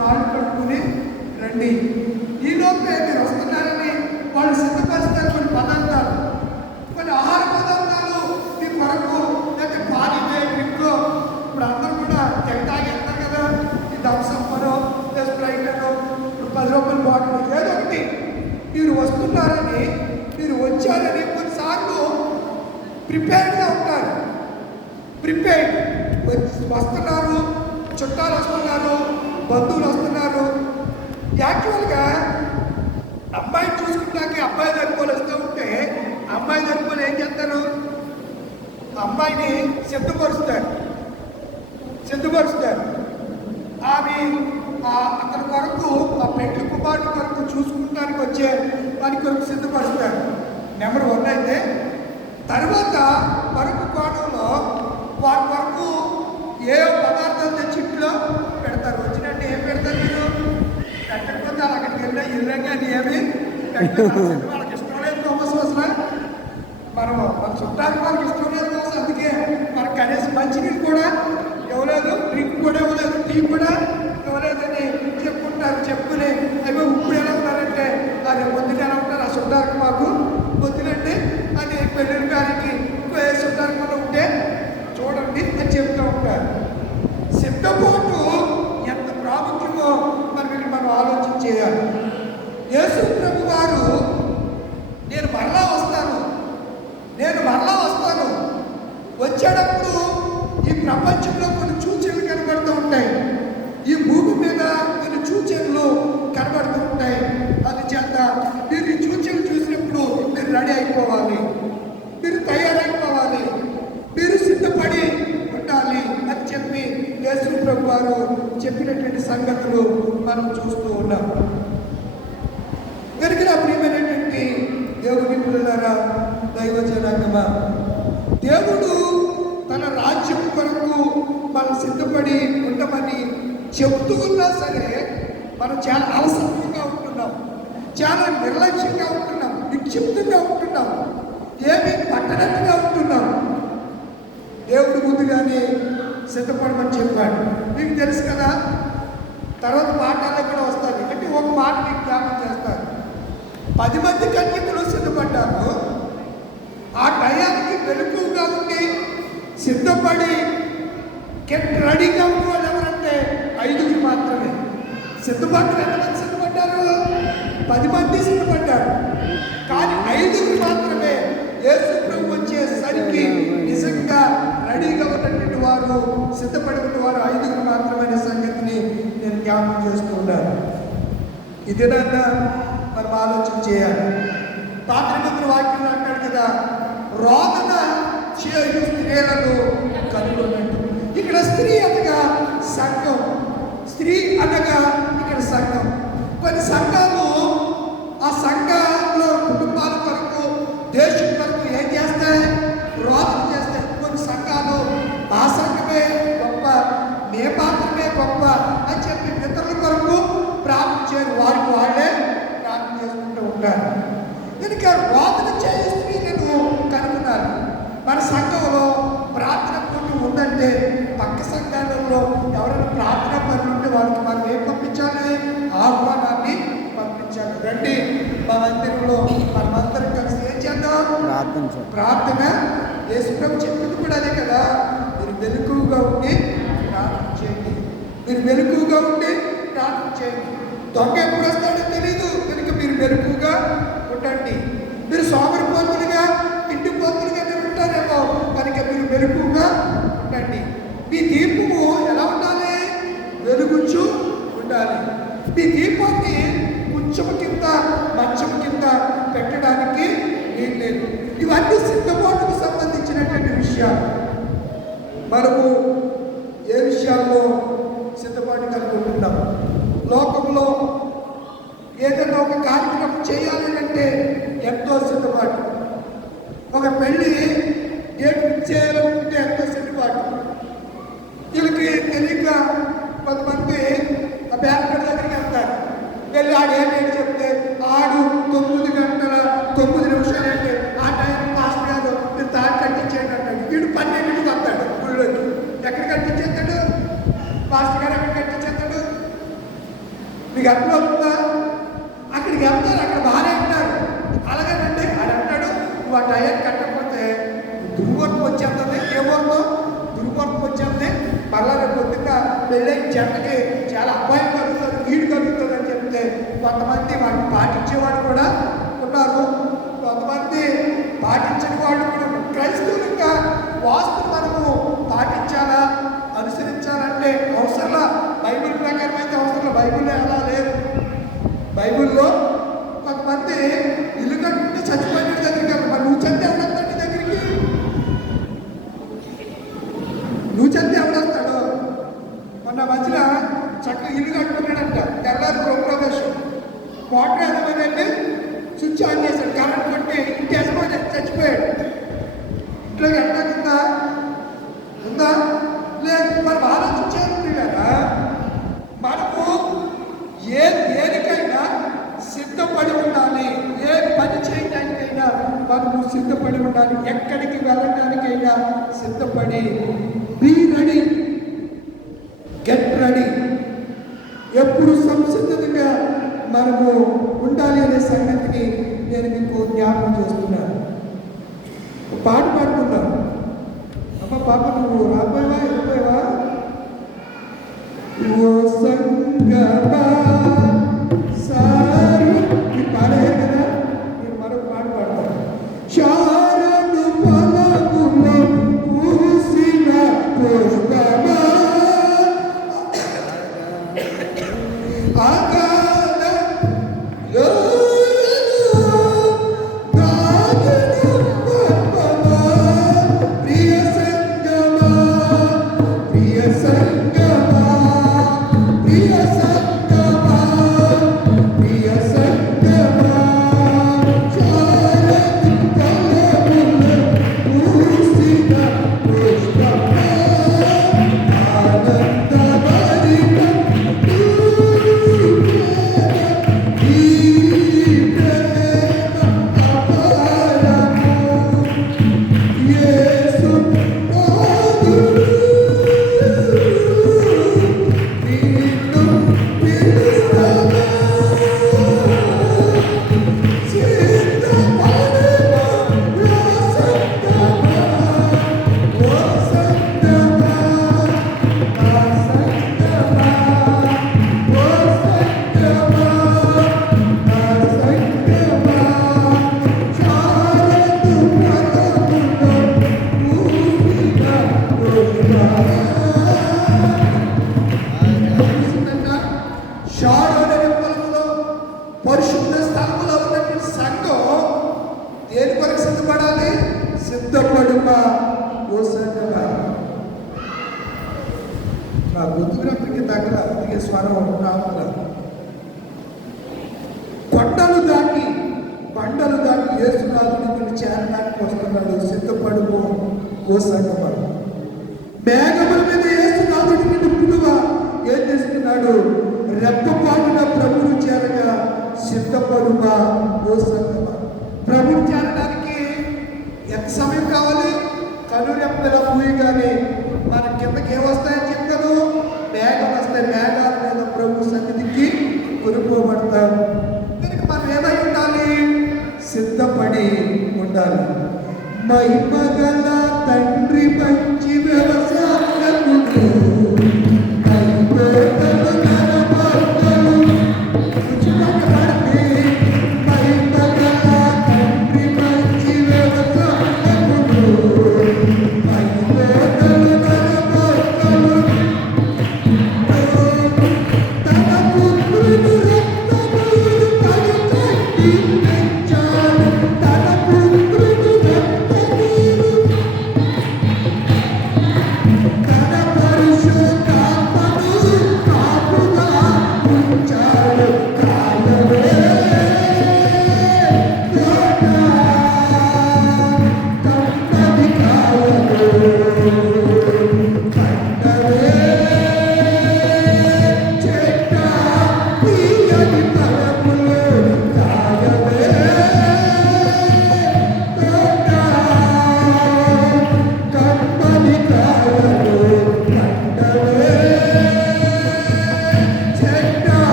కాళ్ళు కట్టుకుని రండి. ఈలోపే మీరు వస్తున్నారని వాళ్ళు సిద్ధపరుస్తారు. కొన్ని పదార్థాలు, కొన్ని ఆహార పదార్థాలు మీ కొరకు, లేకపోతే పానీయే డ్రింక్. ఇప్పుడు అందరూ కూడా తాగి వెళ్తారు కదా, ఈ థమ్సప్పనో స్ప్రైట్ అనో, ఇప్పుడు 10 రూపాయల బాటిల్ ఏదో ఒకటి. మీరు వస్తున్నారని, మీరు వచ్చారని కొన్నిసార్లు ప్రిపేర్డ్గా ఉంటారు. ప్రిపేర్డ్ వస్తున్నారు, చుట్టాలు వస్తున్నారు, బంధువులు వస్తున్నారు. యాక్చువల్గా అమ్మాయిని చూసుకుంటానికి అబ్బాయి దగ్గర వస్తూ ఉంటే అమ్మాయి దగ్గర ఏం చేస్తారు? అమ్మాయిని సిద్ధపరుస్తారు. ఆమె అతని కొరకు, ఆ పెళ్లి కుమారుడి కొరకు చూసుకుంటానికి వచ్చే దాని కొరకు సిద్ధపరుస్తారు. నెంబర్ 1 అయితే తర్వాత మరొక కోణంలో వారి కొరకు ఏ పదార్థాలు తెచ్చి ఇంట్లో పెడతారు. వచ్చినట్టు ఏం పెడతారు? మీరు పెట్టకపోతే అక్కడికి వెళ్ళినా ఇల్లంగా ఏమి వాళ్ళకి ఇష్టం లేదు తోమస్. అసలు మన చుట్టానికి వాళ్ళకి ఇష్టం లేదు తోమస్. అందుకే మనకు కనీసం మంచినీళ్ళు కూడా ఇవ్వలేదు, డ్రింక్ కూడా ఇవ్వలేదు, టీ కూడా ఇవ్వలేదని చెప్పుకుంటారు. చెప్పుకుని అవి ఇప్పుడు ఎలా ఉన్నారంటే అది పొద్దున ఎలా ఉంటారు, ఆ చుట్టానికి మాకు పొద్దునంటే అది పెళ్ళిన గారికి ఇంకో ఏ చుట్టానికి కూడా ఉంటే చూడండి అని చెప్తూ ఉంటారు. సిద్ధపాటు ఎంత ప్రాముఖ్యమో మనం ఆలోచన చేయాలి. యేసు ప్రభు వారు నేను మరలా వస్తాను, వచ్చేటప్పుడు ఈ ప్రపంచంలో కొన్ని సూచనలు కనబడుతూ ఉంటాయి, ఈ భూమి మీద కొన్ని సూచనలు కనబడుతూ ఉంటాయి. అందుచేత మీరు ఈ సూచనలు చూసినప్పుడు మీరు రెడీ అయిపోవాలి, మీరు తయారైపోవాలి, మీరు సిద్ధపడి ఉండాలి అని చెప్పి యేసు ప్రభు వారు చెప్పినటువంటి సంగతులు మనం చూస్తూ ఉన్నాం. కనుక నా ప్రియమైనటువంటి దేవుని పిల్లలారా, దైవ జనాంగమా, దేవుడు తన రాజ్యం కొరకు మనం సిద్ధపడి ఉండమని చెబుతూ ఉన్నా సరే మనం చాలా అలసత్వంగా ఉంటున్నాం, చాలా నిర్లక్ష్యంగా ఉంటున్నాం, విక్షిప్తంగా ఉంటున్నాం, ఏమీ పట్టనట్టుగా ఉంటున్నాం. దేవుడు ముందుగానే సిద్ధపడమని చెప్పాడు. మీకు తెలుసు కదా, తర్వాత పాఠాల్లో కూడా వస్తుంది. అంటే ఒక మాట మీకు జ్ఞాపకం చేస్తాను. 10 మంది కన్యకులు సిద్ధపడ్డారు. ఆ టయానికి వెలుగుగా ఉండి సిద్ధపడి రెడీగా ఉన్న వాళ్ళు ఎవరంటే 5 మాత్రమే. సిద్ధపడ్డారు. ఎంతమంది సిద్ధపడ్డారు? 10 మంది సిద్ధపడ్డారు. కానీ 5 మాత్రమే యేసు ప్రభు వచ్చేసరికి నిజంగా రెడీగా ఉన్నటువంటి వారు, సిద్ధపడి ఉన్న వారు 5 మాత్రమే సంగతిని నేను జ్ఞాపకం చేస్తూ ఉన్నాను. ఇదేనన్నా మనం ఆలోచన చేయాలి. పాత నిబంధన వాక్యం అంటాడు కదా, రోదన చేయు స్త్రీలను కనుగొన్నట్టు. ఇక్కడ స్త్రీ అనగా సంఘం, స్త్రీ అనగా ఇక్కడ సంఘం. కొన్ని సంఘాలు ఆ సంఘంలో కుటుంబాల కొరకు, దేశం కొరకు ఏం చేస్తాయి? రోదన చేస్తాయి. కొన్ని సంఘాలు ఆ సంఘమే గొప్ప, మే మాత్రమే గొప్ప అని చెప్పి ఇతరుల కొరకు ప్రార్థన చేయరు, వారికి వాళ్ళే ప్రార్థన చేసుకుంటూ ఉంటారు. కనుక రోదన చేయు స్త్రీలను కనుగొన్నారు. మన సంఘంలో ప్రార్థన కూటమి ఉందంటే పక్క సంఘాలలో ఎవరైనా ప్రార్థన పనులు ఉంటే వాళ్ళకి మనం ఏం పంపించాలి? ఆహ్వానాన్ని పంపించాలి. రండి మా మందిరంలో మనమందరం కలిసి ఏం చేద్దాం? ప్రార్థన. యేసు ప్రభు చెప్పింది కూడా అదే కదా, మీరు మెలకువగా ఉండి ప్రార్థన చేయండి, మీరు మెలకువగా ఉండి ప్రార్థన చేయండి. దొంగ ఎప్పుడు వస్తాడో తెలీదు కనుక మీరు మెలకువగా ఉండండి. మీరు సోమరిపోతులుగా, ఇంటిపోతులుగా మీరు ఉంటారేమో కనుక మీరు మెలకువగా ఉండండి. మీ దీపము ఎలా ఉండాలి? వెలుగుచు ఉండాలి. మీ దీపాన్ని కొంచెం కింద, మంచం కింద పెట్టడానికి వీలు లేదు. ఇవన్నీ సిద్ధపాటుకు సంబంధించినటువంటి విషయాలు. మనము ఏ విషయాల్లో సిద్ధపాటు కలుగుతున్నాం? లోకంలో ఏదైనా ఒక కార్యక్రమం చేయాలి అంటే ఎంతో సిద్ధపాటు. ఒక పెళ్ళి డేట్ ఫిక్స్ చేయాలంటే ఎంతో సిద్ధపాటు. వీళ్ళకి తెలియక కొంతమంది ఆ బ్యాంకు దగ్గరికి వెళ్తారు. వెళ్ళి ఆడు ఏ డేట్ చెప్తే ఆడు 9 గంటల 9 నిమిషాలు అంటే ఆ టైం పాస్ కాదు, మీరు తాడు కట్టించేయండి అంటాడు. వీడు 12కి వస్తాడు గుళ్ళోకి. ఎక్కడ కట్టించేస్తాడు? పాస్టర్ గారు ఎక్కడ కట్టించేస్తాడు? మీకు అర్థమవుతుందా? అక్కడికి వెళ్తారు, అక్కడ బాగానే ఉంటారు. అలాగేనండి ఆయన అంటాడు, నువ్వు ఆ టైం కట్టకపోతే దుర్వర్తం వచ్చేస్తుంది. ఏమవుతుందో దుర్వర్తం వచ్చేస్తుంది. మళ్ళా రేపు పొద్దున్న పెళ్ళైన జంటకి చాలా అపాయం కలుగుతుంది, కీడు కలుగుతుంది అని చెప్తే కొంతమంది వాటిని పాటించేవాడు కూడా ఉన్నారు, కొంతమంది పాటించని వాళ్ళు కూడా ఉన్నారు. క్రైస్తవులుగా వాస్తులు మనము పాటించాలా, అనుసరించాలంటే అవసరంలా. బైబిల్ ప్రకారం అయితే అవసరంలో, బైబిల్లో ఎలా లేదు. బైబిల్లో కొంతమంది ఇల్లు కట్టుకుంటే చచ్చిపోయిన దగ్గరికి వెళ్తారు. మరి నువ్వు చెప్తే ఎవడొస్తాడు నీ దగ్గరికి? నువ్వు చెప్తే ఎవడొస్తాడు? మొన్న మధ్యన చక్కగా ఇల్లు కట్టుకున్నాడంట, తెల్లారి గృహప్రవేశం. మోటార్ యజమాని స్విచ్ ఆన్ చేశాడు, కరెంట్ కొట్టి ఇంటి యజమాని చచ్చిపోయాడు. ఇంట్లో ఎండ ఉందా? ఉందా? లేదు. మరి ఆలోచించారు కదా, మనము దేనికైనా సిద్ధపడి ఉండాలి. ఏ పని చేయడానికైనా మనము సిద్ధపడి ఉండాలి. ఎక్కడికి వెళ్ళడానికైనా సిద్ధపడి, బీ రెడీ, గెట్ రెడీ. ఎప్పుడు సంసిద్ధంగా మనము ఉండాలి అనే సంగతిని నేను మీకు జ్ఞాపకం చేస్తున్నాను. పాట పాడుకుందాం. అమ్మ పాప నువ్వు రాబోయేవా, వెళ్ళిపోయావా? ఓ సంగమా సారు పాడారు కదా, నేను మరొక పాట పాడతాను. చారను పొలములో పూసిన పుష్పమా పరిశుద్ధ స్థలంలో ఉన్నటువంటి సంఘం దేని కొరకు సిద్ధపడాలి? సిద్ధపడుమా ఓ సంఘమా. నా గుర్తుగ్రహకి దగ్గర అందుకే స్వరం రావాలి. కొండలు దాటి బండలు దాటి యేసునాథుని చేరడానికి వస్తున్నాడు. సిద్ధపడుమో ఓ సంఘమా. మేఘముల మీద యేసునాథుడిని నింపుడుగా ఏం చేస్తున్నాడు? రెప్పపాటున ప్రభువు చేరగా సిద్ధపడుమా ఓ సంఘమా. ప్రభువు చేరడానికి ఎంత సమయం కావాలి? కనురెప్పల పూయగానే మన కిందకి ఏమొస్తాయని చెప్పాను? మేఘం వస్తాయి. మేఘాల మీద ప్రభు సన్నిధికి కొనుక్కోబడతాం. కనుక మనం ఏమై ఉండాలి? సిద్ధపడి ఉండాలి. మహిమగల తండ్రి మంచి వ్యవసాయమును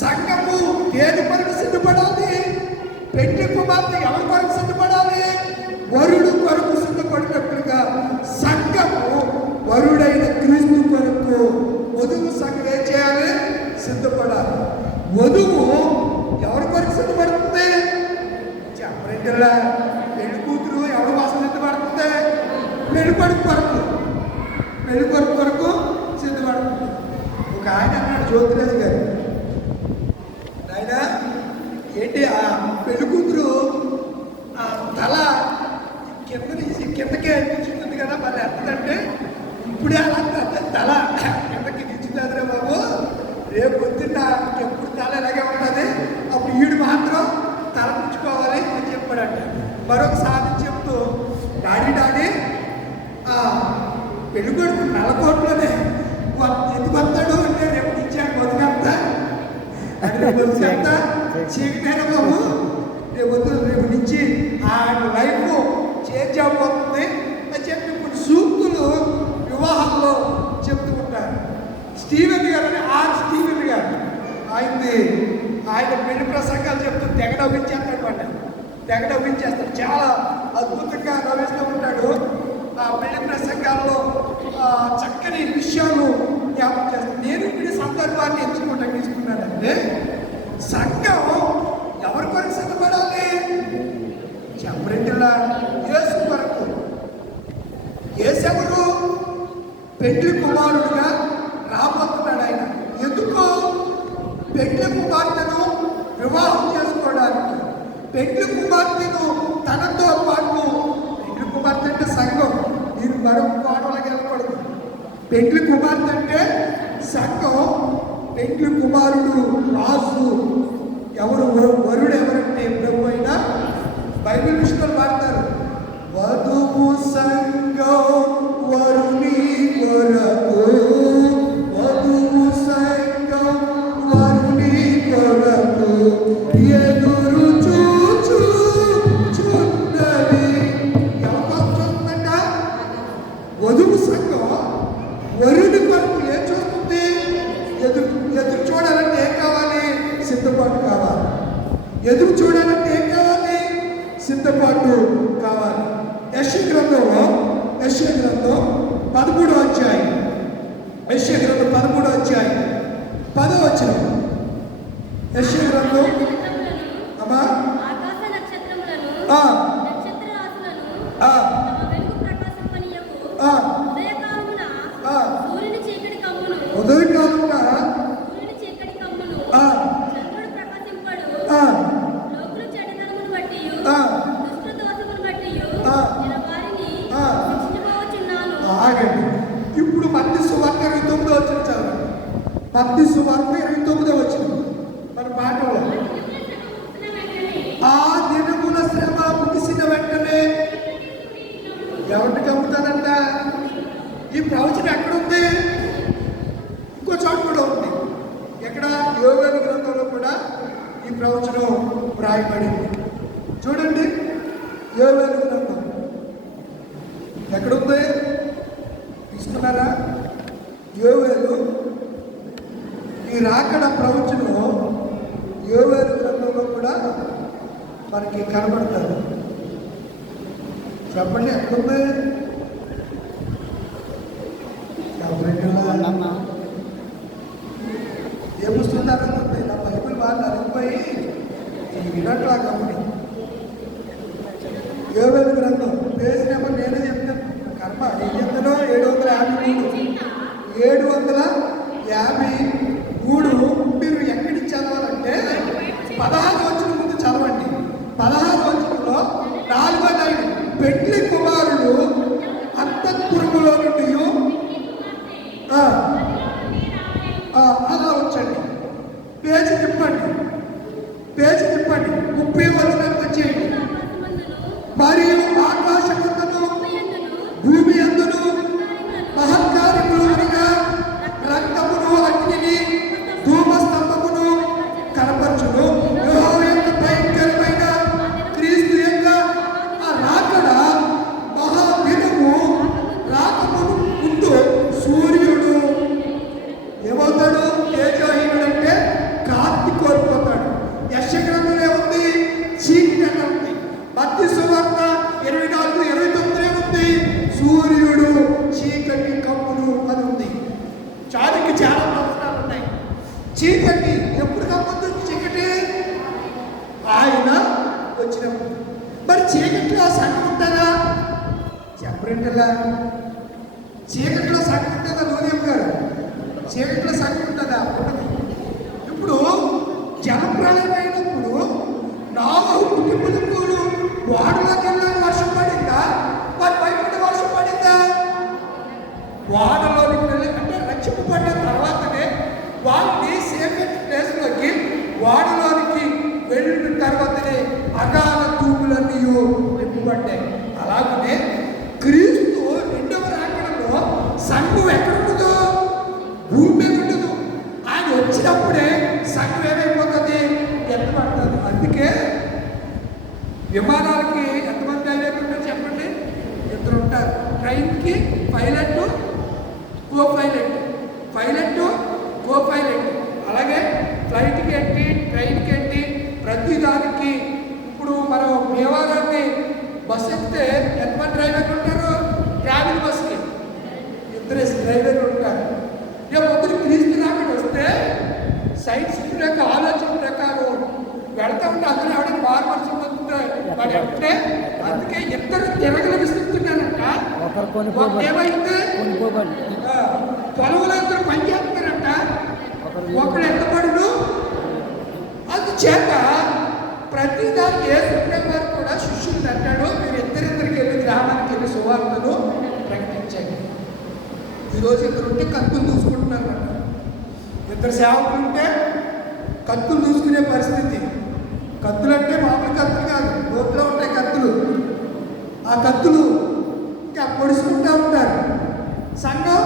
సంఘము దేని కొరకు సిద్ధపడాలి? పెళ్లి కుమార్తె ఎవరి కొరకు సిద్ధపడాలి? వరుడు కొరకు సిద్ధపడినట్లుగా సంఘము వరుడైన క్రీస్తు కొరకు వధువు సంఘం ఏం చేయాలి? సిద్ధపడాలి. వధువు ఎవరి కొరకు సిద్ధపడుతుంది? చెప్పరేంటిలా పెళ్లి కూతురు ఎవరి కోసం సిద్ధపడుతుంది? పెళ్లి కొడుకు కొరకు, పెళ్లి కొడుకు కొరకు సిద్ధపడుతుంది. ఒక ఆయన అన్నాడు, జ్యోతిరాజు గారు, ఆయన ఏంటి ఆ పెళ్లి కూతురు ఆ తల కింద నుంచి కిందకే దించుతుంది కదా, మరి ఎంతంటే ఇప్పుడే అలా తల కిందకి దించుతుందిరే బాబు, రేపు పొద్దున్న ఎప్పుడు తల ఇలాగే ఉంటుంది, అప్పుడు ఈడు మాత్రం తల పుచ్చుకోవాలి అని చెప్పాడంట. మరొకసారి చెప్తూ, డాడీ పెళ్లి కొడుకు నల్లకోట్లోనే ఎందుకు వస్తాడు అంటే రేపు ఇచ్చాడు బతుకంతా బతుకంతా చీకటైన బాబు, రేపు నుంచి ఆయన లైఫ్ చేంజ్ అయిపోతుంది అని చెప్పి ఇప్పుడు సూక్తులు వివాహంలో చెప్తూ ఉంటారు. స్టీవెన్ గారు అని స్టీవెన్ గారు ఆయన పెళ్లి ప్రసంగాలు చెప్తూ తెగ నవ్వించేస్తాడు, వాడిని తెగ నవ్వించేస్తాడు, చాలా అద్భుతంగా నవ్విస్తూ ఉంటాడు. ఆ పెళ్లి ప్రసంగాల్లో చక్కని విషయాలు జ్ఞాపకం చేస్తాను. నేను ఇప్పుడు సందర్భాన్ని ఎందుకు తీసుకున్నానంటే, సంఘం ఎవరి కొరకు సిద్ధపడాలి? చెప్పరేంటిలా యేసు కొరకు. యేసెవరు? పెళ్లి కుమారుడుగా రాబోతున్నాడు ఆయన. ఎందుకు? పెళ్లి కుమార్తెను వివాహం చేసుకోవడానికి, పెళ్లి కుమార్తెను తనతో పాటు, పెళ్లి కుమార్తె అంటే సంఘం, మీరు మరొక కోణంలోకి వెళ్ళకూడదు. పెళ్లి కుమార్తె అంటే సంఘం, పెళ్లి కుమారుడు రాజు. ఎవరు? వరుడు ఎవరంటే ప్రభు అయినా బైబిల్ విషయంలో వాడతారు, వధువు సంఘం వరుని కొరకు, వధువు సంఘం వరుని కొరకు ఎదురు చూచుచున్నది. ఎవరు చూస్తుందంట? వధువు సంఘం వరుని కొరకు ఏం చూస్తుంది? ఎదురు చూడాలంటే ఏం కావాలి? సిద్ధపాటు కావాలి. ఎదురు చూడాలంటే ఏం కావాలి? సిద్ధపాటు కావాలి. యెషయా గ్రంథం 13వ అధ్యాయం, యెషయా గ్రంథం 13వ అధ్యాయం 10వ వచనం. యెషయా గ్రంథం అమ్మా ఉదయకాలమున ఆగండి. ఇప్పుడు మత్తయి సువార్త 29వ వచనం చదవండి. మత్తయి సువార్త 29వ వచనం మన పాఠంలో, ఆ దినముల శ్రమ ముగిసిన వెంటనే ఎవరిని కమ్ముతానంట? ఈ ప్రవచనం ఎక్కడుంది? ఇంకో చోట కూడా ఉంది. ఎక్కడ? యోవేలు గ్రంథంలో కూడా ఈ ప్రవచనం వ్రాయబడింది. చూడండి, యోవేలు గ్రంథం ఎక్కడుంది? తీసుకున్నారా? యోవేలు, ఈ రాకడ ప్రవచనం యోవేలు గ్రంథంలో కూడా మనకి కనబడతారు. చెప్పండి, ఎక్కడుంది? ఏ పుస్తకాలు ఉంది? నా బైబిల్ వాళ్ళు అరిగిపోయి వినట్లా కంపెనీ. యోవేలు గ్రంథం పేజ్ నెంబర్ నేనే చెప్తాను. కర్మ ఏం చెప్తానో 753. మీరు ఎక్కడి చదవాలంటే 16 వచనం ముందు చదవండి. 16 వచనంలో 4వ లైన్, పెళ్లి కుమారుడు అంతఃపురములో నుండి అలా వచ్చండి. పేజీ తిప్పండి 30వ వచనం వచ్చేయండి. మరియు ఆకాశమందును భూమి అందును మహత్కార్యములు అనగా రక్తమును, అగ్నిని, ధూమస్తంభమును కనపరచును. యెహోవా సంఘం ఉంటుందా? చెప్పరేంటలా? చీకట్లో సంఘం ఉంటుందా? లోదేవ్ గారు, చీకట్లో సంఘం ఉంటుందా? ఉండదు. ఇప్పుడు జలప్రలయమైనప్పుడు నాలుగు కుటుంబములు వాడలోకి వెళ్ళని వర్షం పడిందా? వారి భయపడి వర్షం పడిందా? వాడలోకి వెళ్ళి అంటే రక్షింపబడ్డ తర్వాతనే వాళ్ళని సేఫెస్ట్ ప్లేస్లోకి వాడలోనికి వెళ్ళిన తర్వాతనే అగాధ తూములన్నీ నింపబడ్డాయి. అలాగనే క్రీస్తు రెండవ రాకడలో సంఘం ఎక్కడుండదు? భూమి మీద ఉండదు. ఆయన వచ్చినప్పుడే సంఘం ఏమైపోతుంది? ఎత్తబడుతుంది. అందుకే విమానాలకి ఎంతమంది డ్రైవర్లు ఉంటారు చెప్పండి? ఇద్దరు ఉంటారు. ట్రైన్కి pilot, co pilot, pilot co pilot. అలాగే ఫ్లైట్కి ఏంటి, ట్రైన్కి ఏంటి, ప్రతి దానికి. ఇప్పుడు మనం మేవారాన్ని బస్సు ఎక్కితే ఎంతమంది డ్రైవర్లు ఉంటారు? ట్రావెల్ బస్కి ఇద్దరు డ్రైవర్లు ఉంటారు. ఇక మొదటి క్రీస్తు రాకడ వస్తే సైన్స్ యొక్క ఆలోచన ప్రకారం వెళ్తా ఉంటే అందరూ ఆవిడ బార్మర్స్ వాడు అంటే అందుకే ఇద్దరు తిరగలు విస్తుతున్నారంట. ఏమైంది? పొలంలో ఇద్దరు పని చేస్తారంట, ఒకడు ఎత్తపడును. అందుచేత ప్రతి దానికి ఏ సుప్రీం వారు కూడా శిష్యులు అంటాడు, మీరు ఇద్దరిద్దరికి వెళ్ళి గ్రామానికి వెళ్ళి సువార్తను ప్రకటించండి. ఈరోజు ఇద్దరుంటే కత్తులు చూసుకుంటున్నారు. ఇద్దరు సేవకులు ఉంటే కత్తులు చూసుకునే పరిస్థితి. కత్తులు అంటే మామూలు కత్తులు కాదు, రోడ్లో ఉంటాయి కత్తులు. ఆ కత్తులు ఇంకా పొడుచుకుంటూ ఉంటారు. సంఘం